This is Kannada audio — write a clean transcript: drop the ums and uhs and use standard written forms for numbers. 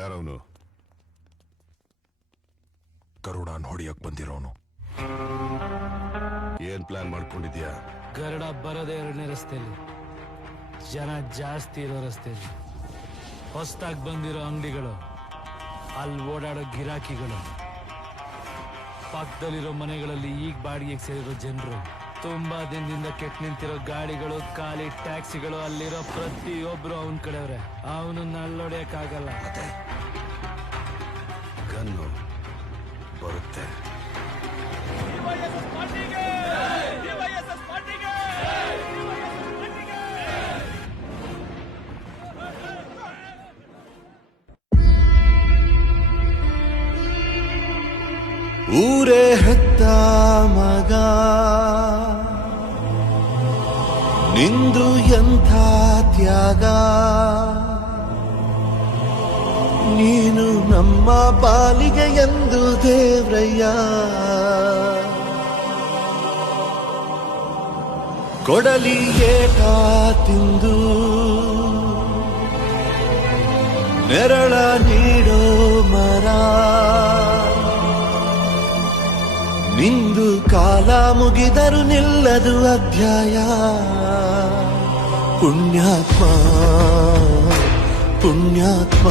ಯಾರವನು? ಗರುಡನ್ ಹೊಡಿಯಕ್ ಬಂದಿರೋನು. ಏನ್ ಪ್ಲಾನ್ ಮಾಡ್ಕೊಂಡಿದ್ಯಾ? ಗರುಡ ಬರೋದೇ 2ನೇ ರಸ್ತೆಯಲ್ಲಿ, ಜನ ಜಾಸ್ತಿ ಇರೋ ರಸ್ತೆಯಲ್ಲಿ, ಹೊಸದಾಗಿ ಬಂದಿರೋ ಅಂಗಡಿಗಳು, ಅಲ್ಲಿ ಓಡಾಡೋ ಗಿರಾಕಿಗಳು, ಪಕ್ಕದಲ್ಲಿರೋ ಮನೆಗಳಲ್ಲಿ ಈಗ ಬಾಡಿಗೆಗೆ ಸೇರಿರೋ ಜನರು, ತುಂಬಾ ದಿನದಿಂದ ಕೆಟ್ಟ ನಿಂತಿರೋ ಗಾಡಿಗಳು, ಖಾಲಿ ಟ್ಯಾಕ್ಸಿಗಳು, ಅಲ್ಲಿರೋ ಪ್ರತಿಯೊಬ್ರು ಅವನ ಕಡೆಯವ್ರೆ. ಅವನನ್ನ ಅಲ್ಲೊಡೆಯಕ್ಕಾಗಲ್ಲ. ಗನ್ನು ಬರುತ್ತೆ. ಊರೇ ಹೆತ್ತ ಮಗ ನಿಂದು ಎಂಥ ತ್ಯಾಗ, ನೀನು ನಮ್ಮ ಪಾಲಿಗೆ ಎಂದು ದೇವ್ರಯ್ಯ. ಕೊಡಲಿ ಏಟ ತಿಂದು ನೆರಳ ನೀಡೋ ಮರ, ನಿಂದು ಕಾಲ ಮುಗಿದರು ನಿಲ್ಲದು ಅಧ್ಯಾಯ. ಪುಣ್ಯಾತ್ಮ ಪುಣ್ಯಾತ್ಮ.